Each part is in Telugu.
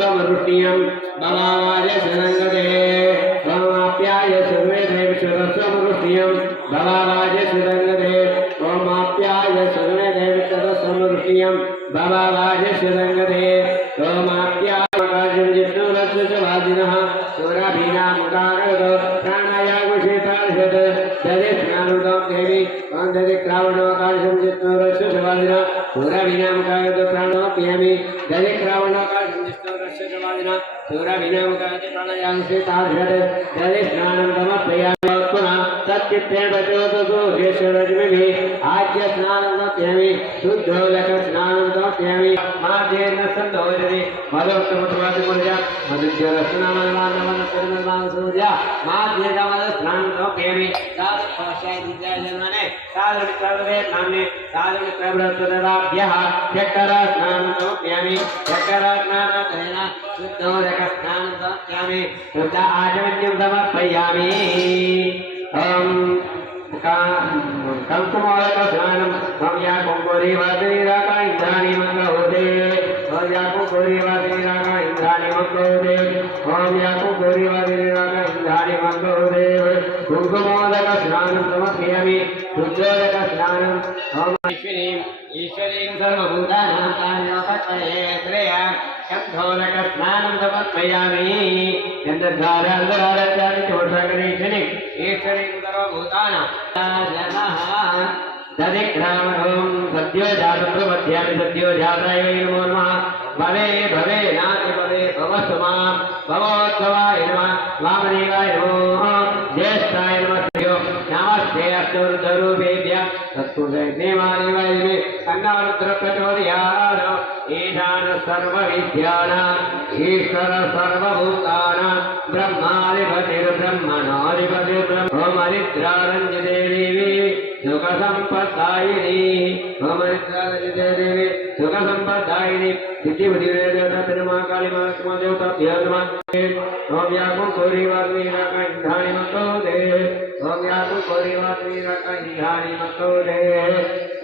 समरुष्टियं भवाय शरणगते ओमाप्याय सर्वे देवशरसमरुष्टियं भवाय शरणगते ओमाप्याय सर्वे देवशरसमरुष्टियं भवाय शरणगते ओमाप्याय काजं जिष्णुरक्षवादिनः सुराभिनामुदारद प्राणायागुषेतार्षद ददेष्णानुदं देवी वन्दे क्रावणो काजं जिष्णुरक्षवादिनः सुराभिनामुदारद प्राणोऽप्यमि ददे क्रावणो काजं जिष्णुरक्षवादिनः सुराभिनामुदारद प्राणायागुषेतार्षद ददेष्णानं समर्पयामि पुनः सच्चित्तेन प्रचोदतो शेषरश्मिभिः आद्य स्नानं समर्पयामि शुद्धोदक स्नानं समर्पयामि माध्येन सन्दोषति मदोत्तमत्वादिपुरुषा मदुज्जरस्नानमनमानमनसर्वनामसूर्या माध्येन समर्पयामि साधुपाशादित्याजन्मने साधुमित्रवदे नाम्ने साधुमित्रव्रतदाभ्यः चक्करस्नानं समर्पयामि चक्करस्नानेन शुद्धोदक स्नानं समर्पयामि शुद्ध आचमन्यं समर्पयामि कंकुमोदक स्नानं हम या कुंकुरी वादिराका इंद्राणी मंगलोदे हम या कुंकुरी वादिराका इंद्राणी मंगलोदे हम या कुंकुरी वादिराका इंद्राणी मंगलोदे कुंकुमोदक स्नानं समर्पयामि शुद्धोदक स्नानं हम ईश्वरीं सर्वभूतानां कार्योपत्तये श्रेया शब्दोदक स्नानं समर्पयामि चन्द्रधारान्तरारत्यादि चोषगणेशनि ईश्वरीं सर्वभूतानां दधिक्रामणं सद्यो जातप्रमध्यामि सद्यो जाताय नमो नमः भवे भवे नाति भवे भवस्तु मां भवोद्भवाय नमः वामदेवाय नमो ज्येष्ठाय नमः नमस्ते अस्तुर्धरूपेभ्यः तत्पुरुषदेवादेवाय मे अन्नारुद्रप्रचोदयात् ईशान सर्वविद्यानाम् ईश्वर सर्वभूतानां ब्रह्माधिपतिर्ब्रह्मणोऽधिपतिर्ब्रह्मरिद्रारञ्जिते देवी सुखसम्पदायिनी ब्रह्मरिद्रारञ्जिते देवी सुखसम्पदायिनी सिद्धिबुद्धिदेवता कालीमा देवताभ्यो नमः ओम याकु कोरिवाद्वीराका इंद्राणि मक्रोदे ओम याकु कोरिवाद्वीराका इंद्राणि मक्रोदे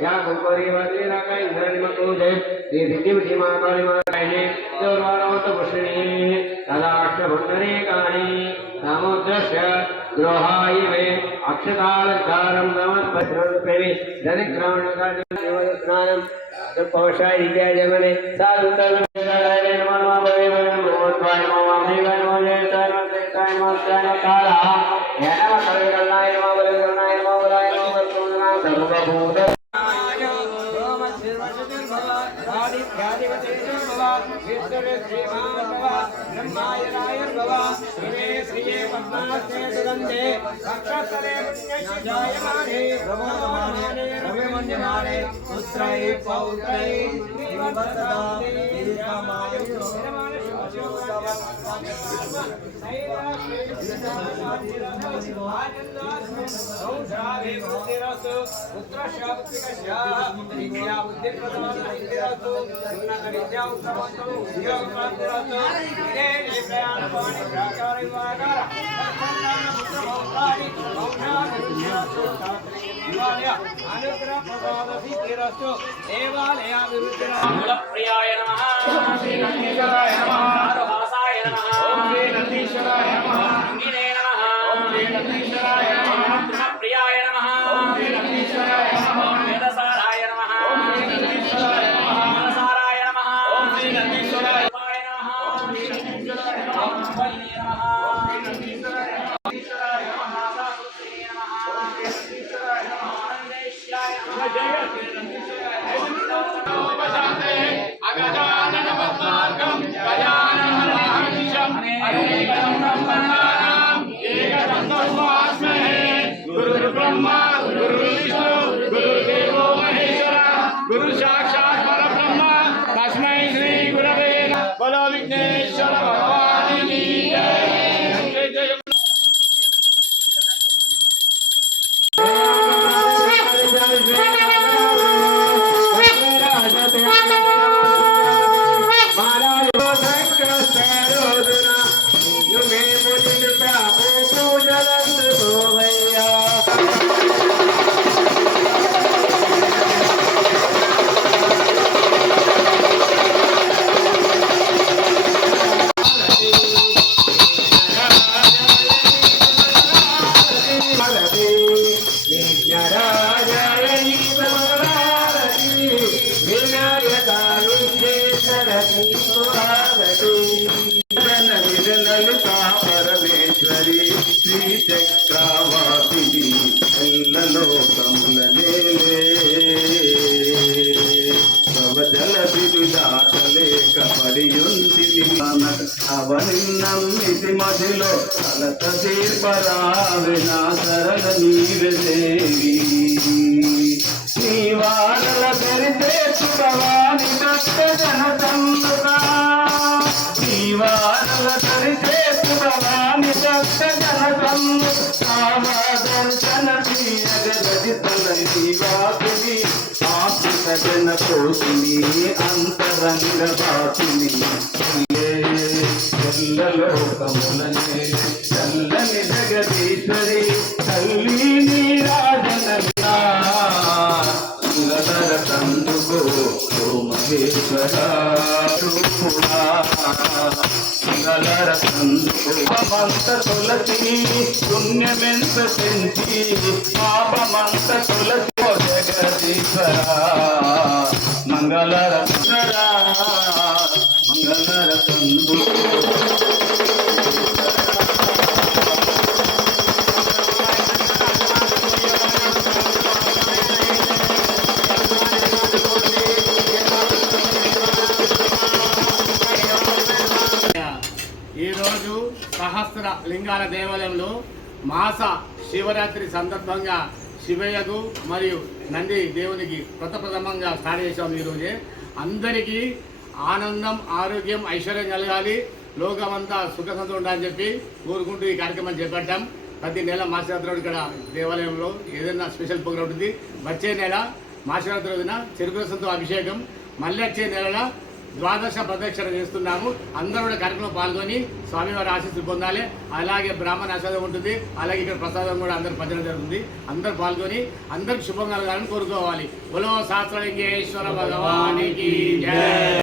याकु कोरिवाद्वीराका इंद्राणि मक्रोदे सिद्धिबुद्धिमा कालीमा कायने देववारोतपुष्णी तदाष्टभुण्डरीकाणि समुद्रस्य द्रोहाय मे अक्षतालङ्कारं नमस्पृष्टमेमि दधिक्रामणकार्यं पौषाय विद्याजमने साधुतर्मनाय नमः भवे नमोत्वाय नमः देवाय नमः जयताय नमः जयताय नमः ज्ञानकालः ज्ञानम कविकल्लाय नमः बलकल्लाय नमः बलाय नमः बलकुलनाथ सर्वभूत श्रीये पद्मास्ते सुगंधे अक्षतले पुण्यजायमाने रममाने रममन्यमाने पुत्रै पौत्रै श्रीवत्सदाने दीर्घमाय रममाने सौषावे भूतिरस्तु पुत्रस्य पुत्रिकस्य विद्या बुद्धिप्रदमस्तु उन्नत विद्या उत्तमस्तु उद्योगप्राप्तिरस्तु इदे प्रयाणपाणि प्राकारिवाकार सत्सन्तान पुत्रभौतानि वंशाभिवृद्धिरस्तु शास्त्रीय अनुग्रह प्रसाद सिद्धिरस्तु देवालयाभिवृद्धिरस्तु मूलप्रियाय नमः श्री नंदीश्वराय नमः आरोहासाय नमः ओम श्री नंदीश्वराय नमः अंगिने नमः ओम श्री नंदीश्वराय नमः प्रियाय नमः ओम श्री नंदीश्वराय नमः वेदसाराय नमः ओम श्री नंदीश्वराय नमः मनसाराय नमः ओम श्री नंदीश्वराय नमः ओम श्री नंदीश्वराय नमः ओम श्री नंदीश्वराय नमः ईश्वराय नमः सासुते नमः ओम श्री नंदीश्वराय नमः आनंदेश्याय नमः जय श्री नंदीश्वराय नमः शांते अगजानन पद्मार्कं गजानन महर्निशं अनेकं ब्रह्मणानां एकदन्तमुपास्महे गुरुर्ब्रह्मा गुरुर्विष्णु गुरुर्देवो महेश्वरः गुरु साक्षात् परब्रह्म तस्मै श्री गुरवे नमः बोलो विघ्नेश्वर भगवान की जय जय లలితా పరమేశ్వరి శ్రీ చక్రవాసిని ఎల్లలోకముల నేలే జల బిరుదాటలేక పరియుంది అవనిన్నమ్మిది మదిలో కలత దీపరావిన శరణ నీవే దేవి నీ వారల పెరితే భవాని భక్త జన సందుగా నీ వారల పెరితే భవాని భక్త జన సందర్శన రజితల నీవాసిని ఆశ్రిత జన కోసిని అంతరంగ వాసిని ఎల్లలోకముల చల్లని జగదీశ్వరి తల్లి నీరాజన మంగళర కందుకో మహేశ్వర మంగళర కందుకో పాపమంత తులసి పుణ్యమెంత పెంచి పాపమంత తులసి జగదీశ్వర మంగళర మంగళర కందుకో ఈరోజు సహస్ర లింగాల దేవాలయంలో మాస శివరాత్రి సందర్భంగా శివయ్యకు మరియు నంది దేవునికి ప్రథమంగా స్టార్ట్ చేసాము. ఈరోజే అందరికీ ఆనందం, ఆరోగ్యం, ఐశ్వర్యం కలగాలి, లోకమంతా సుఖ సంతోషం ఉండాలని చెప్పి కోరుకుంటూ ఈ కార్యక్రమం చేపట్టాం. ప్రతి నెల మహాశివరాత్రి ఇక్కడ దేవాలయంలో ఏదైనా స్పెషల్ ప్రోగ్రాం ఉంటుంది. వచ్చే నెల మహాశివరాత్రి రోజున చెరుకు రసంతో అభిషేకం, మళ్ళీ వచ్చే నెల ద్వాదశ ప్రదక్షిణ చేస్తున్నాము. అందరూ కూడా కార్యక్రమంలో పాల్గొని స్వామివారి ఆశీస్సులు పొందాలి. అలాగే బ్రాహ్మణ ఆశీర్వాదం ఉంటుంది. అలాగే ఇక్కడ ప్రసాదం కూడా అందరు భజన జరుగుతుంది. అందరు పాల్గొని అందరికి శుభం కలగాలని కోరుకోవాలి. బలో శాస్త్రలింగేశ్వర భగవానికి జై.